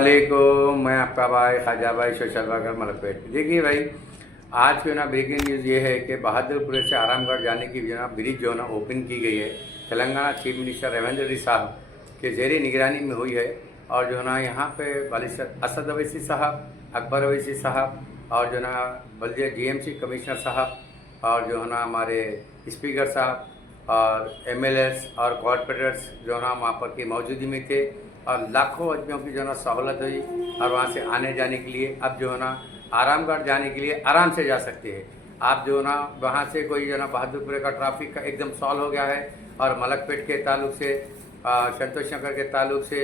वालेकुम, मैं आपका भाई ख्वाजा भाई सोशल वर्कर मलकपेट। देखिए भाई, आज जो ना ब्रेकिंग न्यूज़ ये है कि बहादुरपुर से आरामगढ़ जाने की जो ना ब्रिज जो ना ओपन की गई है। तेलंगाना चीफ मिनिस्टर रेवंत रेड्डी साहब के ज़ेर निगरानी में हुई है। और जो ना यहाँ पे बालिस्टर असद अवैसी साहब, अकबर अवैसी साहब और जो ना बल्दिया जीएमसी कमिश्नर साहब और जो है ना हमारे स्पीकर साहब और एमएलएस और कॉरपोरेटर्स जो ना वहाँ पर की मौजूदगी में थे। और लाखों आदमियों की जो ना सहूलत हुई और वहाँ से आने जाने के लिए अब जो है ना आरामगढ़ जाने के लिए आराम से जा सकते हैं। आप जो ना वहाँ से कोई जो ना बहादुरपुर का ट्रैफिक का एकदम सॉल्व हो गया है। और मलकपेट के ताल्लुक से संतोष नगर के ताल्लुक से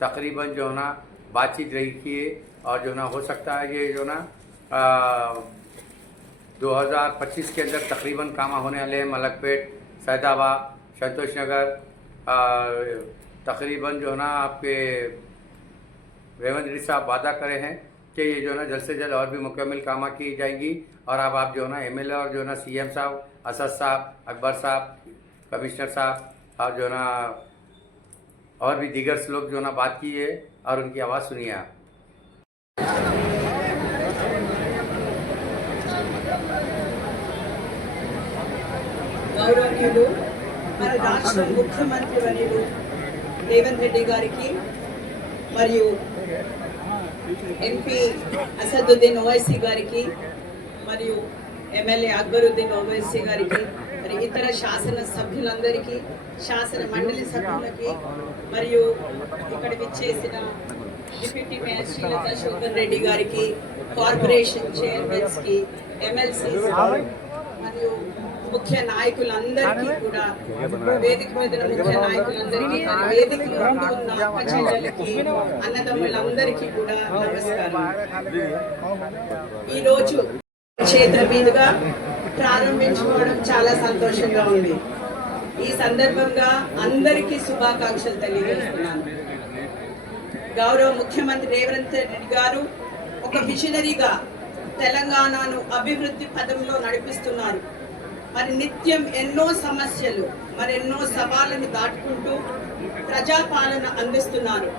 तकरीबन जो है ना बातचीत रही थी। और जो ना हो सकता है ये जो ना 2025 के अंदर तकरीबन काम होने वाले हैं। मलकपेट, सैदाबाद, संतोष नगर तकरीबन जो है ना आपके रेवंत रेड्डी साहब वादा करे हैं कि ये जो है ना जल्द से जल्द और भी मुकम्मल काम की जाएंगी। और अब आप जो है ना एमएलए और जो है ना सीएम साहब, असद साहब, अकबर साहब, कमिश्नर साहब और जो है ना और भी दीगर लोग जो है ना बात की है और उनकी आवाज़ सुनिए आप। గౌరవనీయులు మన రాష్ట్ర ముఖ్యమంత్రి వర్యులు రేవంత్ రెడ్డి గారికి మరియు ఎంపీ అసదుద్దీన్ ఓవైసీ గారికి మరియు ఎమ్మెల్యే అక్బరుద్దీన్ ఓవైసీ గారికి మరి ఇతర శాసన సభ్యులందరికీ, శాసన మండలి సభ్యులకి మరియు ఇక్కడ విచ్చేసిన డిప్యూటీ మేయర్ శ్రీలత శోభన్ రెడ్డి గారికి, కార్పొరేషన్ చైర్మన్స్కి, ఎమ్మెల్సీస్ మరియు ముఖ్య నాయకులందరికీ కూడా, వేదిక మీద ముఖ్య నాయకులందరికీ, వేదికలో ఉన్న అక్క చెల్లెలకి, అన్నదమ్ములందరికీ కూడా నమస్కారం. ఈరోజు చేతుల మీదుగా ప్రారంభించుకోవడం చాలా సంతోషంగా ఉంది. ఈ సందర్భంగా అందరికీ శుభాకాంక్షలు తెలియజేస్తున్నాను. గౌరవ ముఖ్యమంత్రి రేవంత్ రెడ్డి గారు ఒక విజనరీగా తెలంగాణను అభివృద్ధి పదంలో నడిపిస్తున్నారు. మరి నిత్యం ఎన్నో సమస్యలు, మరెన్నో సవాళ్ళను దాటుకుంటూ ప్రజాపాలన అందిస్తున్నారు.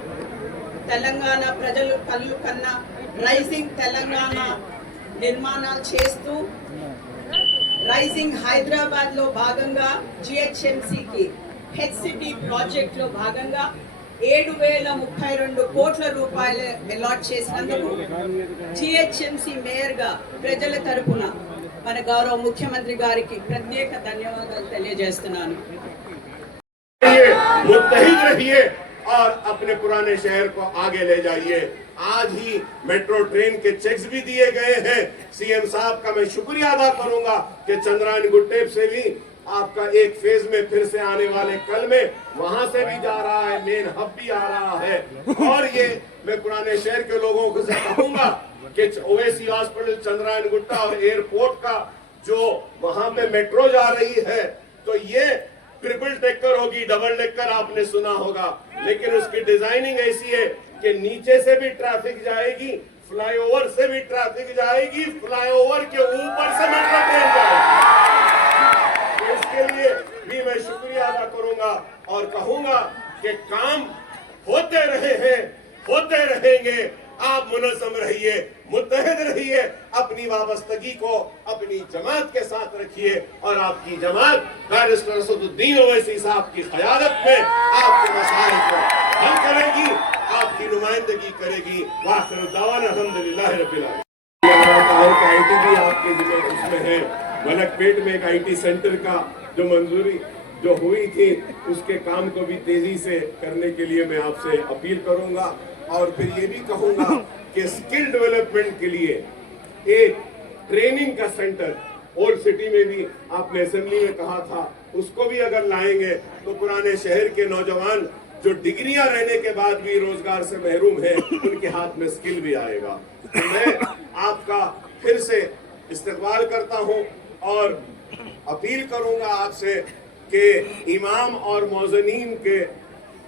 తెలంగాణ ప్రజలు కళ్ళు కన్నా రైజింగ్ తెలంగాణ నిర్మాణాలు చేస్తూ రైజింగ్ హైదరాబాద్ లో భాగంగా జిహెచ్ఎంసీకి హెచ్సిటీ ప్రాజెక్ట్ లో భాగంగా 7,032 కోట్ల రూపాయలు అలాట్ చేసినందుకు జిహెచ్ఎంసీ మేయర్ గా ప్రజల తరపున మన గౌరవ ముఖ్యమంత్రి గారికి ప్రత్యేక ధన్యవాదాలు తెలియజేస్తున్నాను. मुत्तहिद रहिए और अपने पुराने शहर को आगे ले जाइए। आज ही मेट्रो ट्रेन के चेक्स भी दिए गए हैं। सीएम साहब का मैं शुक्रिया अदा करूंगा कि चंद्रायन गुट्टेप से भी आपका एक फेज में फिर से आने वाले कल में वहां से भी जा रहा है, मेन हब भी आ रहा है। और ये मैं पुराने शहर के लोगों को से कहूंगा कि ओवैसी हॉस्पिटल, चंद्रायन गुट्टा और एयरपोर्ट का जो वहां पे मेट्रो जा रही है, तो ये ट्रिपल डेकर होगी, डबल डेकर आपने सुना होगा, लेकिन उसकी डिजाइनिंग ऐसी है कि नीचे से भी ट्रैफिक जाएगी, फ्लाईओवर से भी ट्रैफिक जाएगी, फ्लाईओवर के ऊपर से मेट्रो ट्रेन जाएगी। इसके लिए भी मैं शुक्रिया अदा करूंगा और कहूंगा कि काम होते रहे हैं, होते रहेंगे। आप मुनज़्ज़म रहिए, मुत्तहिद रहिए, अपनी वाबस्तगी को अपनी जमात के साथ रखिए और आपकी जमात बैरिस्टर असदुद्दीन ओवैसी साहब की क़यादत में आपके मसाइल को हल करेगी, आपकी नुमाइंदगी करेगी। वाखिर दावाना अल्हम्दुलिल्लाहि रब्बिल आलमीन। आईटी भी आपके जिले उसमें है। मलकपेट में एक आईटी सेंटर का जो मंजूरी जो हुई थी, उसके काम को भी तेजी से करने के लिए मैं आपसे अपील करूंगा। और फिर ये भी कहूंगा कि स्किल डेवलपमेंट के लिए एक ट्रेनिंग का सेंटर ओल्ड सिटी में भी आपने असेंबली में कहा था, उसको भी अगर लाएंगे तो पुराने शहर के नौजवान जो डिग्रियां रहने के बाद भी रोजगार से महरूम है, उनके हाथ में स्किल भी आएगा। तो मैं आपका फिर से इस्तकबाल करता हूं और अपील करूंगा आपसे कि इमाम और मौज़नीन के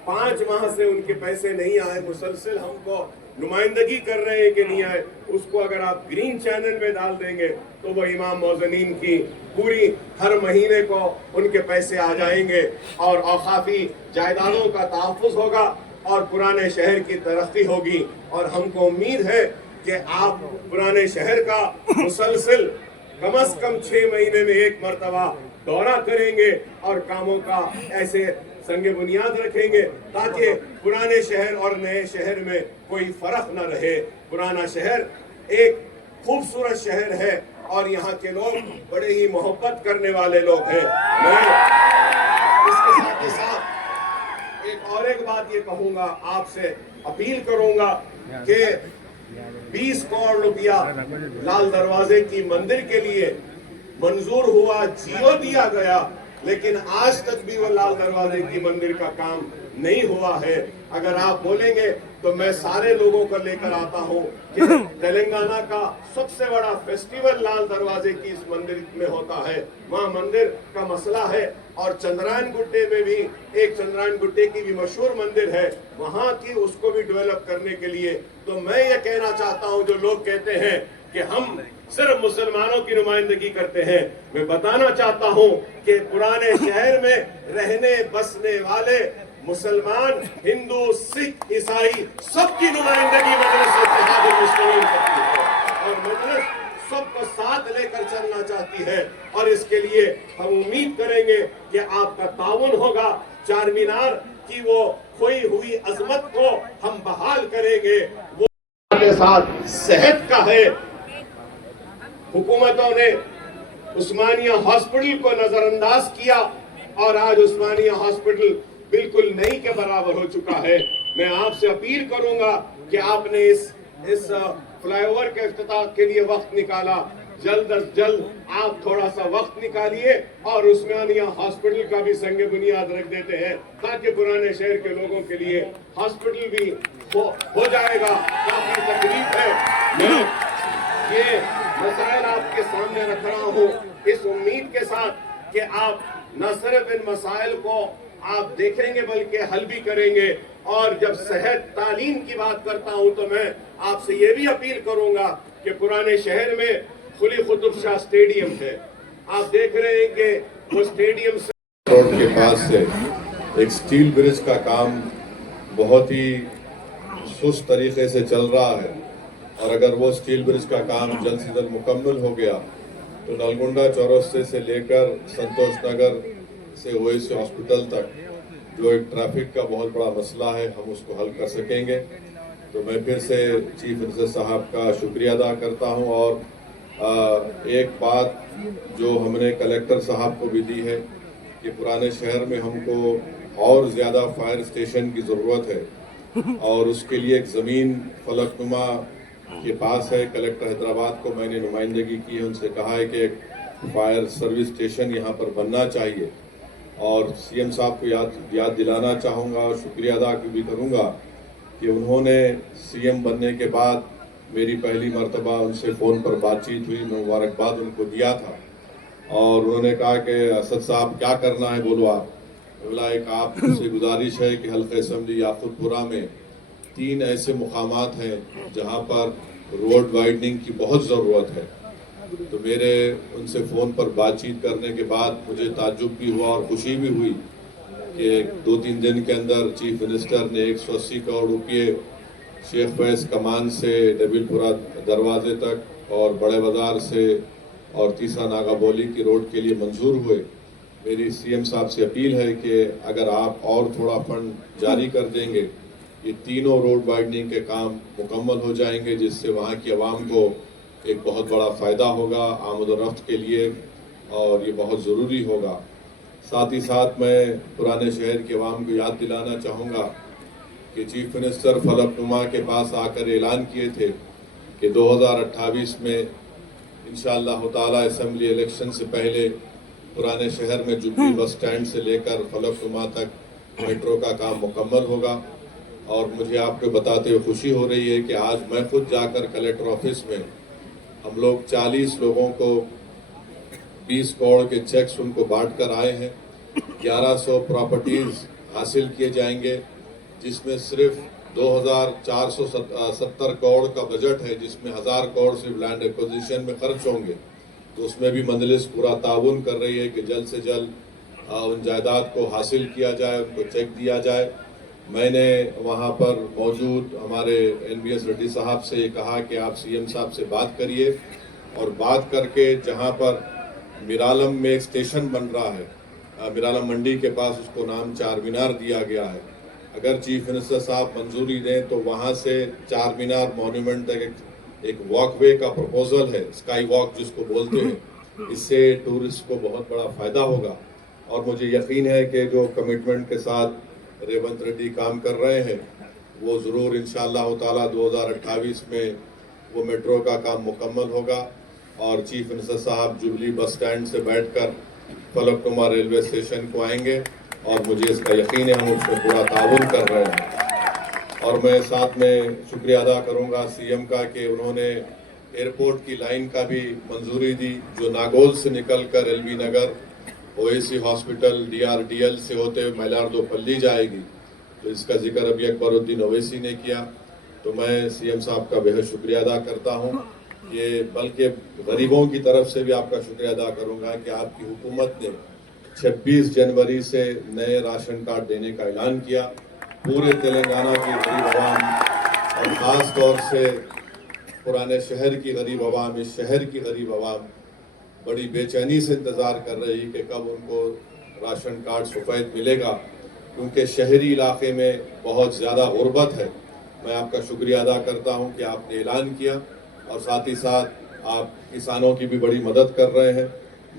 5 माह से उनके पैसे नहीं आए, मुसलसल हमको नुमाइंदगी कर रहे हैं कि नहीं आए, उसको अगर आप ग्रीन चैनल में डाल देंगे तो वो इमाम मौज़नीन की पूरी हर महीने को उनके पैसे आ जाएंगे और औकाफी जायदादों का तहफ़्फ़ुज़ होगा। और पुराने शहर की तरक्की होगी। और हमको उम्मीद है कि आप पुराने शहर का मुसलसल कम से कम 6 महीने में एक मरतबा दौरा करेंगे और कामों का ऐसे संगे बुनियाद रखेंगे ताकि पुराने शहर और नए शहर में कोई फर्क न रहे। पुराना शहर एक खूबसूरत शहर है और यहाँ के लोग बड़े ही मोहब्बत करने वाले लोग हैं। मैं इसके साथ ही साथ एक बात ये कहूंगा, आपसे अपील करूंगा कि 20 करोड़ रुपया लाल दरवाजे की मंदिर के लिए मंजूर हुआ, जियो दिया गया, लेकिन आज तक भी वो लाल दरवाजे की मंदिर का काम नहीं हुआ है। अगर आप बोलेंगे तो मैं सारे लोगों को लेकर आता हूं कि तेलंगाना का सबसे बड़ा फेस्टिवल लाल दरवाजे की इस मंदिर में होता है। वहाँ मंदिर का मसला है और चंद्रायन गुट्टे में भी एक चंद्रायन गुट्टे की भी मशहूर मंदिर है, वहाँ की उसको भी डेवलप करने के लिए। तो मैं ये कहना चाहता हूँ, जो लोग कहते हैं कि हम सिर्फ मुसलमानों की नुमाइंदगी करते हैं, मैं बताना चाहता हूं कि पुराने शहर में रहने बसने वाले मुसलमान, हिंदू, सिख, ईसाई सबकी नुमाइंदगी मजलिस इत्तेहादुल मुस्लिमीन करती है और मजलिस सबको साथ लेकर चलना चाहती है। और इसके लिए हम उम्मीद करेंगे कि आपका ताउन होगा। चार मीनार की वो खोई हुई अजमत को हम बहाल करेंगे। वो के साथ सेहत का है, हुकूमतों ने उस्मानिया हॉस्पिटल को नजरअंदाज किया और आज उस्मानिया हॉस्पिटल बिल्कुल नहीं के बराबर हो चुका है। मैं आपसे अपील करूंगा कि आपने इस फ्लाईओवर के इफ्तिताह के लिए वक्त निकाला, जल्द अज जल्द आप थोड़ा सा वक्त निकालिए और उस्मानिया हॉस्पिटल का भी संगे बुनियाद रख देते हैं ताकि पुराने शहर के लोगों के लिए हॉस्पिटल भी हो जाएगा। काफी तकलीफ है। मैं ये मसाइल आपके सामने रख रहा हूँ इस उम्मीद के साथ कि आप न सिर्फ इन मसाइल को आप देखेंगे बल्कि हल भी करेंगे। और जब सेहत तालीम की बात करता हूँ तो मैं आपसे ये भी अपील करूंगा कि पुराने शहर में कुली कुतुब शाह स्टेडियम है, आप देख रहे हैं कि वो स्टेडियम रोड के पास से एक स्टील ब्रिज का काम बहुत ही सुस्त तरीके से चल रहा है और अगर वो स्टील ब्रिज का काम जल्द से जल्द मुकम्मल हो गया तो नलगुंडा चौरस्ते से लेकर संतोष नगर से ओएसी हॉस्पिटल तक जो एक ट्रैफिक का बहुत बड़ा मसला है हम उसको हल कर सकेंगे। तो मैं फिर से चीफ मिनिस्टर साहब का शुक्रिया अदा करता हूं और एक बात जो हमने कलेक्टर साहब को भी दी है कि पुराने शहर में हमको और ज़्यादा फायर स्टेशन की ज़रूरत है और उसके लिए एक ज़मीन फलकनुमा के पास है। कलेक्टर हैदराबाद को मैंने नुमाइंदगी की है, उनसे कहा है कि एक फायर सर्विस स्टेशन यहाँ पर बनना चाहिए और सीएम साहब को याद दिलाना चाहूँगा और शुक्रिया अदा भी करूँगा कि उन्होंने सीएम बनने के बाद मेरी पहली मर्तबा उनसे फ़ोन पर बातचीत हुई, मैं मुबारकबाद उनको दिया था और उन्होंने कहा कि असद साहब क्या करना है बोलो आप। बोला एक आपसे गुजारिश है कि हल्का असम्बली याकुतपुरा में 3 ऐसे मुकामात हैं जहां पर रोड वाइडनिंग की बहुत ज़रूरत है। तो मेरे उनसे फ़ोन पर बातचीत करने के बाद मुझे ताज्जुब भी हुआ और खुशी भी हुई कि 2-3 दिन के अंदर चीफ मिनिस्टर ने 180 करोड़ रुपये शेख फैज़ कमान से डबिलपुरा दरवाजे तक और बड़े बाज़ार से और तीसरा नागाबोली की रोड के लिए मंजूर हुए। मेरी सीएम साहब से अपील है कि अगर आप और थोड़ा फंड जारी कर देंगे ये तीनों रोड वाइडनिंग के काम मुकम्मल हो जाएंगे जिससे वहाँ की आवाम को एक बहुत बड़ा फ़ायदा होगा आमद व रफ्त के लिए और ये बहुत ज़रूरी होगा। साथ ही साथ मैं पुराने शहर के आवाम को याद दिलाना चाहूँगा कि चीफ मिनिस्टर फलकनुमा के पास आकर ऐलान किए थे कि 2028 में इंशाअल्लाह ताला असेंबली इलेक्शन से पहले पुराने शहर में जुब्बी बस स्टैंड से लेकर फलकनुमा तक मेट्रो का काम मुकम्मल होगा। और मुझे आपको बताते हुए खुशी हो रही है कि आज मैं खुद जाकर कलेक्टर ऑफिस में हम लोग 40 लोगों को 20 करोड़ के चेक्स उनको बांट कर आए हैं। 1100 प्रॉपर्टीज हासिल किए जाएंगे जिसमें सिर्फ 2470 करोड़ का बजट है जिसमें 1000 करोड़ सिर्फ लैंड एक्विजिशन में खर्च होंगे। तो उसमें भी मजलिस पूरा ताउन कर रही है कि जल्द से जल्द उन जायदाद को हासिल किया जाए, उनको चेक दिया जाए। मैंने वहाँ पर मौजूद हमारे NBS रेड्डी साहब से कहा कि आप CM साहब से बात करिए और बात करके जहाँ पर मिरालम में एक स्टेशन बन रहा है, मिरालम मंडी के पास, उसको नाम चार मीनार दिया गया है। अगर चीफ मिनिस्टर साहब मंजूरी दें तो वहाँ से चार मीनार मॉन्यूमेंट तक एक वॉकवे का प्रपोजल है, स्काई वॉक जिसको बोलते हैं। इससे टूरिस्ट को बहुत बड़ा फायदा होगा और मुझे यकीन है कि जो कमिटमेंट के साथ रेवंत रेड्डी काम कर रहे हैं वो ज़रूर इंशाअल्लाह ताला 2028 में वो मेट्रो का काम मुकम्मल होगा और चीफ मिनिस्टर साहब जुबली बस स्टैंड से बैठकर फलकनुमा रेलवे स्टेशन को आएंगे और मुझे इसका यकीन है हम उसमें पूरा ताउन कर रहे हैं। और मैं साथ में शुक्रिया अदा करूंगा CM का कि उन्होंने एयरपोर्ट की लाइन का भी मंजूरी दी जो नागौल से निकलकर LB नगर OAC हॉस्पिटल DRDL से होते हुए मैलारदोपल्ली जाएगी। तो इसका जिक्र अभी अकबरुद्दीन ओवैसी ने किया, तो मैं CM साहब का बेहद शुक्रिया अदा करता हूँ। ये बल्कि गरीबों की तरफ से भी आपका शुक्रिया अदा करूँगा कि आपकी हुकूमत ने 26 जनवरी से नए राशन कार्ड देने का ऐलान किया। पूरे तेलंगाना की गरीब आवाम और ख़ास तौर से पुराने शहर की गरीब आवाम, इस शहर की गरीब आवाम बड़ी बेचैनी से इंतज़ार कर रही कि कब उनको राशन कार्ड सफ़ेद मिलेगा, क्योंकि शहरी इलाके में बहुत ज़्यादा गुर्बत है। मैं आपका शुक्रिया अदा करता हूं कि आपने ऐलान किया और साथ ही साथ आप किसानों की भी बड़ी मदद कर रहे हैं।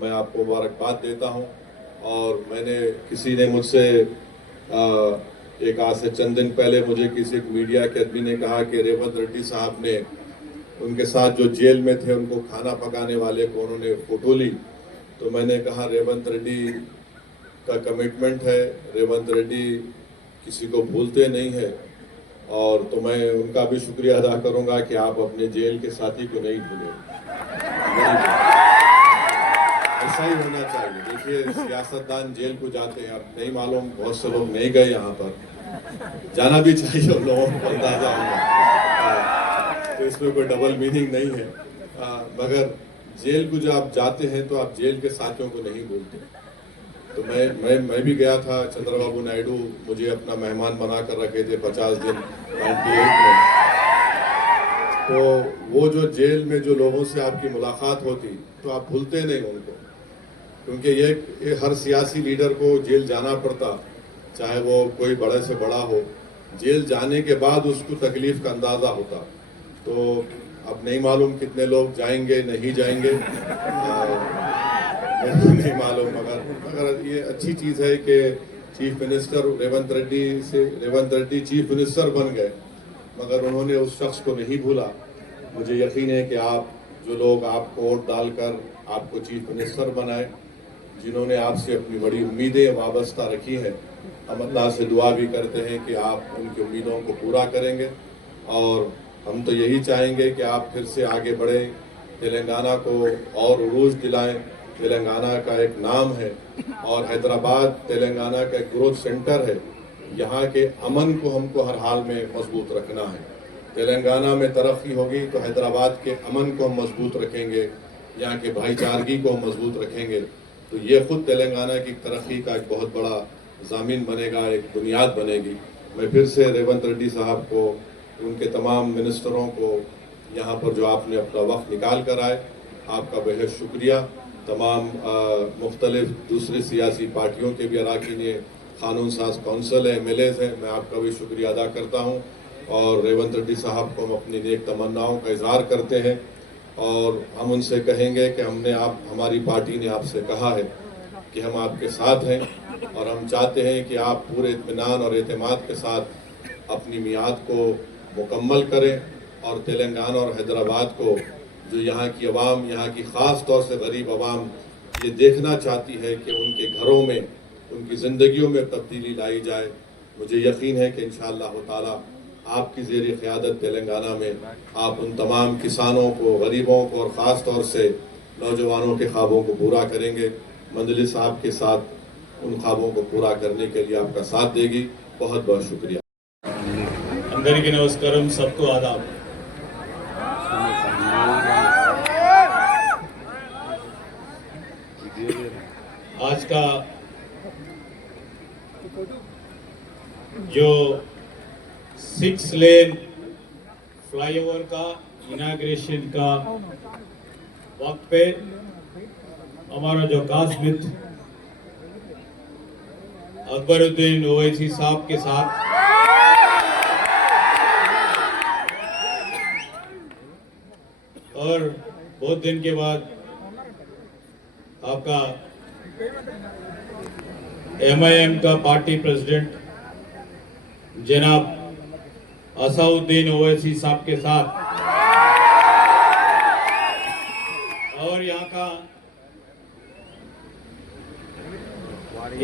मैं आपको मुबारकबाद देता हूं। और मैंने किसी ने मुझसे एक आज से चंद दिन पहले मुझे किसी मीडिया के आदमी ने कहा कि रेवंत रेड्डी साहब ने उनके साथ जो जेल में थे उनको खाना पकाने वाले को उन्होंने फोटो ली। तो मैंने कहा रेवंत रेड्डी का कमिटमेंट है, रेवंत रेड्डी किसी को भूलते नहीं है। और तो मैं उनका भी शुक्रिया अदा करूंगा कि आप अपने जेल के साथी को नहीं भूलें। ऐसा ही होना चाहिए। देखिए सियासतदान जेल को जाते हैं, अब नहीं मालूम बहुत से लोग नहीं गए, यहाँ पर जाना भी चाहिए, हम लोगों को अंदाजा होगा, तो इसमें कोई डबल मीनिंग नहीं है। मगर जेल को जब आप जाते हैं तो आप जेल के साथियों को नहीं भूलते। तो मैं भी गया था, चंद्रबाबू नायडू मुझे अपना मेहमान बना कर रखे थे 50 दिन 98 में। तो वो जो जेल में जो लोगों से आपकी मुलाकात होती तो आप भूलते नहीं उनको, क्योंकि ये हर सियासी लीडर को जेल जाना पड़ता, चाहे वो कोई बड़े से बड़ा हो। जेल जाने के बाद उसको तकलीफ का अंदाज़ा होता। तो अब नहीं मालूम कितने लोग जाएंगे नहीं जाएंगे, नहीं मालूम। मगर ये अच्छी चीज़ है कि chief minister Revanth Reddy chief minister बन गए, मगर उन्होंने उस शख्स को नहीं भूला। मुझे यकीन है कि आप जो लोग आपको वोट डालकर आपको चीफ मिनिस्टर बनाए, जिन्होंने आपसे अपनी बड़ी उम्मीदें वाबस्ता रखी हैं, हम अल्लाह से दुआ भी करते हैं कि आप उनकी उम्मीदों को पूरा करेंगे। और हम तो यही चाहेंगे कि आप फिर से आगे बढ़ें, तेलंगाना को और उरूज दिलाएं। तेलंगाना का एक नाम है और हैदराबाद तेलंगाना का एक ग्रोथ सेंटर है। यहाँ के अमन को हमको हर हाल में मजबूत रखना है। तेलंगाना में तरक्की होगी तो हैदराबाद के अमन को हम मजबूत रखेंगे, यहाँ के भाईचारगी को हम मजबूत रखेंगे, तो ये खुद तेलंगाना की तरक्की का एक बहुत बड़ा ज़ामिन बनेगा, एक बुनियाद बनेगी। मैं फिर से रेवंत रेड्डी साहब को, उनके तमाम मिनिस्टरों को यहाँ पर जो आपने अपना वक्त निकाल कर आए, आपका बेहद शुक्रिया। तमाम मुख्तलिफ दूसरी सियासी पार्टियों के भी अरकान कानून साज कौंसिल है, MLAs हैं, मैं आपका भी शुक्रिया अदा करता हूँ। और रेवंत रेड्डी साहब को हम अपनी नेक तमन्नाओं का इजहार करते हैं और हम उनसे कहेंगे कि हमारी पार्टी ने आपसे कहा है कि हम आपके साथ हैं और हम चाहते हैं कि आप पूरे इत्मीनान और एतमाद के साथ अपनी मियाद को मुकम्मल करें और तेलंगाना और हैदराबाद को, जो यहाँ की आवाम, यहाँ की ख़ास तौर से गरीब आवाम ये देखना चाहती है कि उनके घरों में, उनकी ज़िंदगियों में तब्दीली लाई जाए। मुझे यकीन है कि इंशाअल्लाह ताला आपकी ज़ेर क़यादत तेलंगाना में आप उन तमाम किसानों को, गरीबों को और ख़ास तौर से नौजवानों के ख्वाबों को पूरा करेंगे। मंजलिस साहब के साथ उन ख्वाबों को पूरा करने के लिए आपका साथ देगी। बहुत बहुत शुक्रिया। అందరికీ నమస్కారం, सबको आदाब। आज का जो 6 लेन फ्लाईओवर का इनाग्रेशन का वक्त पे हमारा जो खास मित्र अकबरुद्दीन ओवैसी साहब के साथ और बहुत दिन के बाद आपका MIM का पार्टी प्रेसिडेंट जनाब असाउद्दीन ओवैसी साहब के साथ और यहाँ का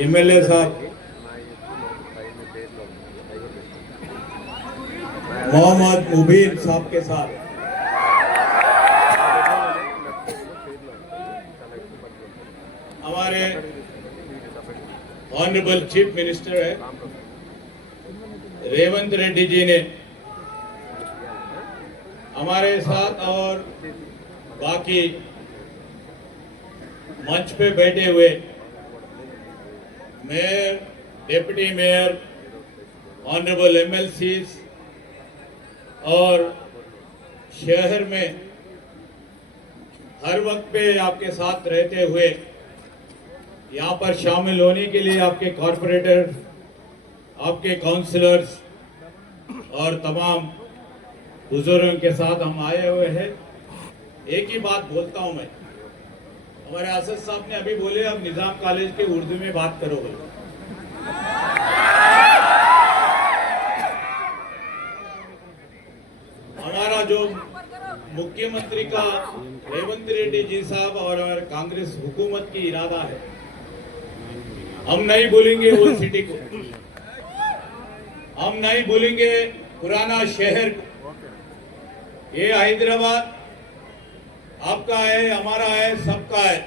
MLA साहब मोहम्मद मुबीन साहब के साथ हमारे ऑनरेबल चीफ मिनिस्टर है रेवंत रेड्डी जी ने हमारे साथ और बाकी मंच पे बैठे हुए mayor, deputy mayor, honourable MLCs और शहर में हर वक्त पे आपके साथ रहते हुए यहाँ पर शामिल होने के लिए आपके कॉरपोरेटर, आपके काउंसलर्स और तमाम बुजुर्गों के साथ हम आए हुए हैं। एक ही बात बोलता हूं मैं, हमारे असद साहब ने अभी बोले अब निजाम कॉलेज के उर्दू में बात करो बोले। हमारा जो मुख्यमंत्री का रेवंत रेड्डी जी साहब और हमारे कांग्रेस हुकूमत की इरादा है, हम नहीं भूलेंगे ओल्ड सिटी को, हम नहीं भूलेंगे पुराना शहर को। ये हैदराबाद आपका है, हमारा है, सबका है।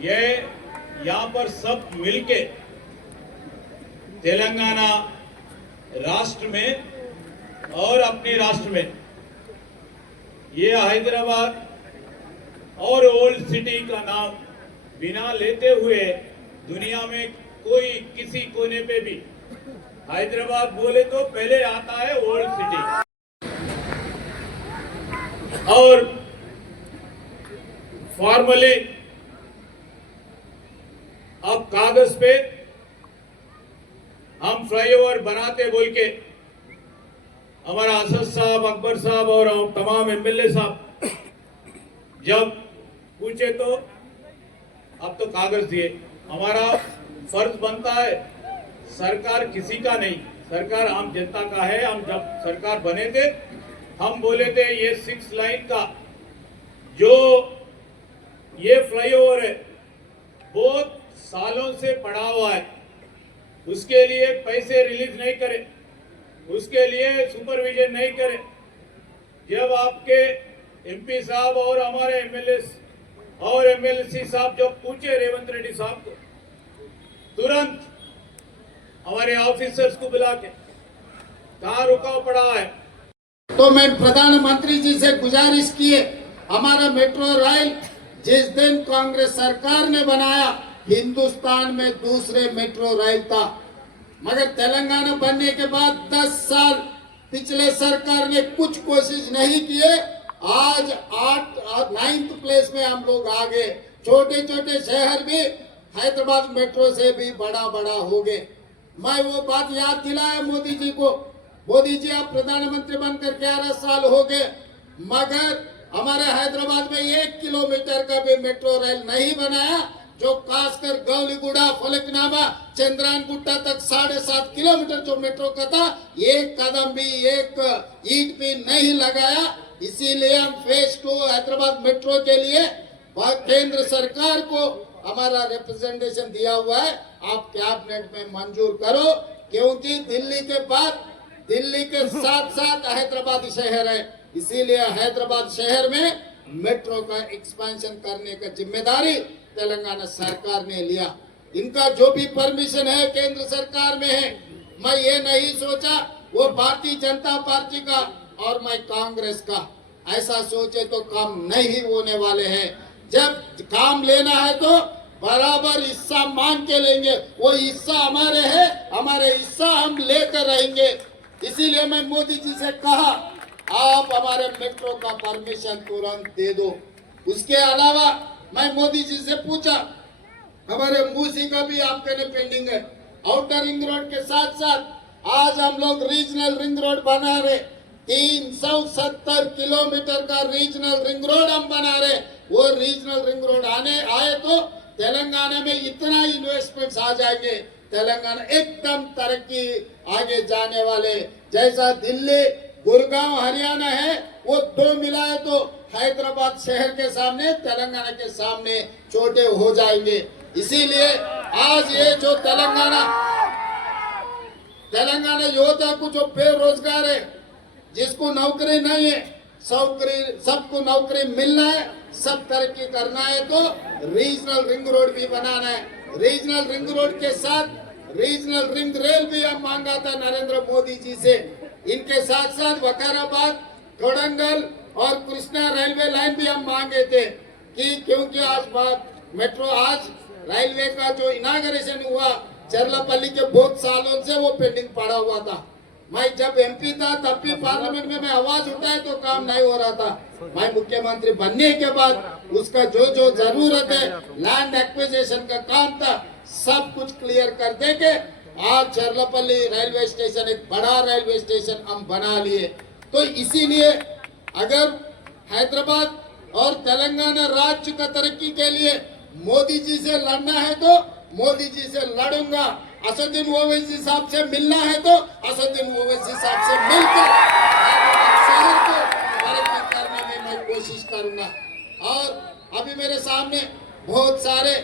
ये यहाँ पर सब मिलके तेलंगाना राष्ट्र में और अपने राष्ट्र में ये हैदराबाद और ओल्ड सिटी का नाम बिना लेते हुए दुनिया में कोई किसी कोने पे भी हैदराबाद बोले तो पहले आता है ओल्ड सिटी। और फॉर्मली अब कागज पे हम फ्लाईओवर बनाते बोल के हमारा असद साहब, अकबर साहब और तमाम MLA साहब जब पूछे तो अब तो कागज दिए। हमारा फर्ज बनता है, सरकार किसी का नहीं, सरकार आम जनता का है। हम जब सरकार बने थे हम बोले थे ये 6 लाइन का जो ये फ्लाईओवर है बहुत सालों से पड़ा हुआ है, उसके लिए पैसे रिलीज नहीं करे, उसके लिए सुपरविजन नहीं करे। जब आपके MP साहब और हमारे MLAs और MLC साहब जब पूछे रेवंत रेड्डी साहब को, तुरंत हमारे ऑफिसर्स को बुला के कहाँ रुका पड़ा है। तो मैं प्रधानमंत्री जी से गुजारिश किए, हमारा मेट्रो रेल जिस दिन कांग्रेस सरकार ने बनाया हिंदुस्तान में दूसरे मेट्रो रेल था, मगर तेलंगाना बनने के बाद 10 साल पिछले सरकार ने कुछ कोशिश नहीं किए। आज 9th प्लेस में हम लोग आ गए। छोटे छोटे शहर भी हैदराबाद मेट्रो से भी बड़ा हो गए। मैं वो बात याद दिलाया मोदी जी को, मोदी जी आप प्रधानमंत्री बनकर 11 साल हो गए, मगर हमारे हैदराबाद में 1 किलोमीटर का भी मेट्रो रेल नहीं बनाया, जो खासकर गौलीगुड़ा, फलकनामा, चंद्रायन गुट्टा तक 7.5 किलोमीटर जो मेट्रो का था, एक कदम भी, एक ईंट भी नहीं लगाया। इसीलिए हम फेज 2 हैदराबाद मेट्रो के लिए केंद्र सरकार को हमारा रिप्रेजेंटेशन दिया हुआ है, आप कैबिनेट में मंजूर करो, क्योंकि दिल्ली के बाद दिल्ली के साथ साथ हैदराबाद शहर है, इसीलिए हैदराबाद शहर में मेट्रो का एक्सपेंशन करने का जिम्मेदारी तेलंगाना सरकार ने लिया। इनका जो भी परमिशन है केंद्र सरकार में है। मैं ये नहीं सोचा वो भारतीय जनता पार्टी का और मैं कांग्रेस का, ऐसा सोचे तो काम नहीं होने वाले हैं। जब काम लेना है तो बराबर हिस्सा मांग के लेंगे। वो हिस्सा हमारे है, हमारे हिस्सा हम लेकर रहेंगे। इसीलिए मैं मोदी जी से कहा, आप हमारे मेट्रो का परमिशन तुरंत दे दो। उसके अलावा मैं मोदी जी से पूछा, हमारे मूसी का भी आपके लिए पेंडिंग है। आउटर रिंग रोड के साथ साथ आज हम लोग रीजनल रिंग रोड बना रहे, 370 किलोमीटर का रीजनल रिंग रोड हम बना रहे। वो रीजनल रिंग रोड आए तो तेलंगाना में इतना इन्वेस्टमेंट्स आ जाएंगे, तेलंगाना एकदम तरक्की आगे जाने वाले। जैसा दिल्ली, गुड़गांव, हरियाणा है, वो दो मिलाए तो हैदराबाद शहर के सामने, तेलंगाना के सामने छोटे हो जाएंगे। इसीलिए आज ये जो तेलंगाना युवता को जो बेरोजगार है, जिसको नौकरी नहीं है, सबको नौकरी मिलना है, सब तरक्की करना है तो रीजनल रिंग रोड भी बनाना है। रीजनल रिंग रोड के साथ रीजनल रिंग रेल भी हम मांगा था नरेंद्र मोदी जी से। इनके साथ साथ वकाराबाद, कोडंगल और कृष्णा रेलवे लाइन भी हम मांगे थे कि क्योंकि आज मेट्रो आज रेलवे का जो इनाग्रेशन हुआ, चरलापल्ली के बहुत सालों से वो पेंडिंग पड़ा हुआ था। मैं जब एमपी था तब भी पार्लियामेंट में मैं आवाज उठाए तो काम नहीं हो रहा था। मैं मुख्यमंत्री बनने के बाद उसका जो जो जरूरत है, लैंड एक्विजिशन का काम था, सब कुछ क्लियर कर देके आज चरलापल्ली रेलवे स्टेशन एक बड़ा रेलवे स्टेशन हम बना लिए। तो इसीलिए अगर हैदराबाद और तेलंगाना राज्य का तरक्की के लिए मोदी जी से लड़ना है तो मोदी जी से लड़ूंगा। असदुद्दीन ओवैसी साहब से मिलना है तो असदुद्दीन ओवैसी साहब से मिलकर शहर को तरक्की करने में मैं कोशिश करूंगा। और अभी मेरे सामने बहुत सारे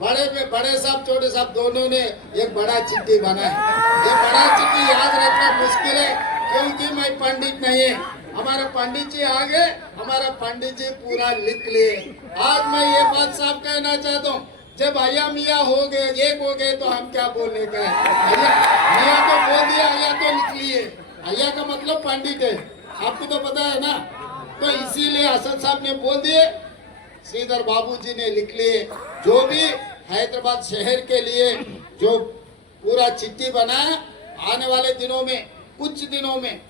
बड़े साहब, छोटे साहब दोनों ने एक बड़ा चिट्ठी बनाया। ये बड़ा चिट्ठी याद रखना मुश्किल है क्योंकि मैं पंडित नहीं है। हमारा पंडित जी आगे, हमारा पंडित जी पूरा लिख लिए। आज मैं ये बात साफ कहना चाहता हूँ, जब अय्या मियाँ हो गए, एक हो गए तो हम क्या बोलने का है। मियाँ तो बोल दिया, अय्या तो लिख लिए। अय्या का मतलब पंडित है, आपको तो पता है ना। तो इसीलिए असद साहब ने बोल दिए, श्रीधर बाबू जी ने लिख लिए। जो भी हैदराबाद शहर के लिए जो पूरा चिट्ठी बनाया, आने वाले दिनों में, कुछ दिनों में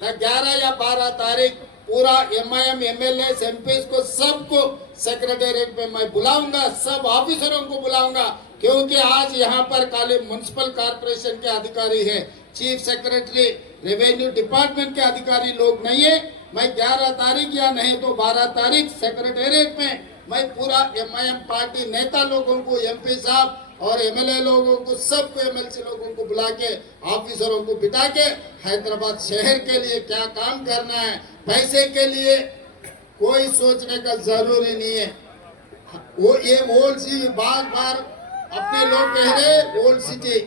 11 या 12 तारीख पूरा MIM MLA MP को सबको सेक्रेटेरिएट में मैं बुलाऊंगा, सब ऑफिसरों को बुलाऊंगा। क्योंकि आज यहाँ पर खाली म्युनिसिपल कॉर्पोरेशन के अधिकारी है, चीफ सेक्रेटरी, रेवेन्यू डिपार्टमेंट के अधिकारी लोग नहीं है। मैं 11 तारीख या नहीं तो 12 तारीख सेक्रेटेरिएट में मैं पूरा MIM पार्टी नेता लोगों को, MP साहब और MLA लोगों को, सबको MLC लोगों को बुला के, ऑफिसरों को बिठा के हैदराबाद शहर के लिए क्या काम करना है, पैसे के लिए कोई सोचने का जरूरी नहीं है। वो ये ओल्ड सिटी, बार बार अपने लोग कह रहे ओल्ड सिटी,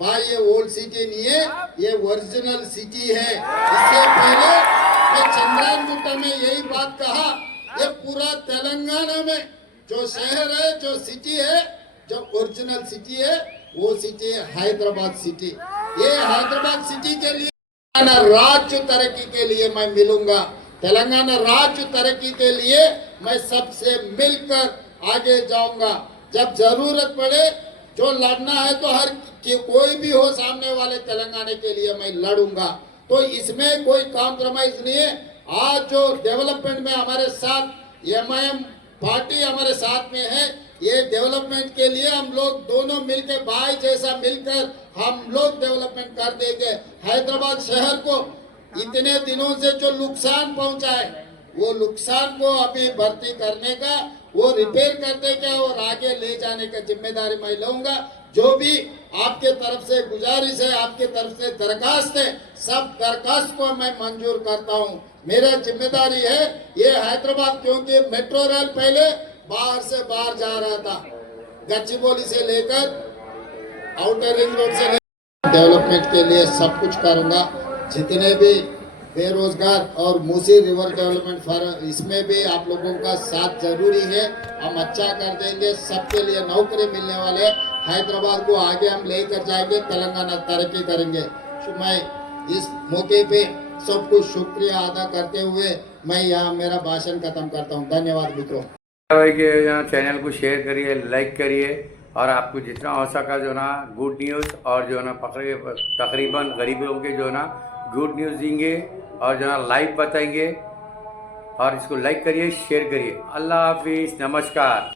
भाई ये ओल्ड सिटी नहीं है, ये ओरिजिनल सिटी है। इससे पहले मैं चंद्रायनगुट्टा में यही बात कहा, ये पूरा तेलंगाना में जो शहर है, जो सिटी है, जो ओरिजिनल सिटी है, वो सिटी है हैदराबाद सिटी। ये हैदराबाद सिटी के लिए राज्य तरक्की के लिए मैं मिलूंगा। तेलंगाना राज्य तरक्की के लिए मैं सबसे मिलकर आगे जाऊंगा। जब जरूरत पड़े, जो लड़ना है तो हर कोई भी हो सामने वाले तेलंगाना के लिए मैं लड़ूंगा। तो इसमें कोई कॉम्प्रोमाइज नहीं है। आज जो डेवलपमेंट में हमारे साथ MIM पार्टी हमारे साथ में है, ये डेवलपमेंट के लिए हम लोग दोनों मिलकर, भाई जैसा मिलकर हम लोग डेवलपमेंट कर देंगे। हैदराबाद शहर को इतने दिनों से जो नुकसान पहुंचा है, वो नुकसान को अभी भर्ती करने का, वो रिपेयर करने का और आगे ले जाने का जिम्मेदारी मैं लूंगा। जो भी आपके तरफ से गुजारिश है, आपके तरफ से दरखास्त है, सब दरखास्त को मैं मंजूर करता हूँ। मेरा जिम्मेदारी है ये हैदराबाद, क्योंकि मेट्रो रेल पहले बाहर से बाहर जा रहा था, गच्चीबौली से लेकर आउटर रिंग रोड से लेकर डेवलपमेंट के लिए सब कुछ करूंगा। जितने भी बेरोजगार और मूसी रिवर डेवलपमेंट फॉर, इसमें भी आप लोगों का साथ जरूरी है। हम अच्छा कर देंगे, सबके लिए नौकरी मिलने वाले, हैदराबाद को आगे हम लेकर जाएंगे, तेलंगाना तरक्की करेंगे। मैं इस मौके पे सबको शुक्रिया अदा करते हुए मैं यहाँ मेरा भाषण खत्म करता हूँ। धन्यवाद मित्रों। भाई के जो है चैनल को शेयर करिए, लाइक करिए, और आपको जितना हो सका जो ना गुड न्यूज़ और जो ना तकरीबन गरीबों के जो ना गुड न्यूज़ देंगे और जो ना लाइव बताएंगे। और इसको लाइक करिए, शेयर करिए। अल्लाह हाफिज़, नमस्कार।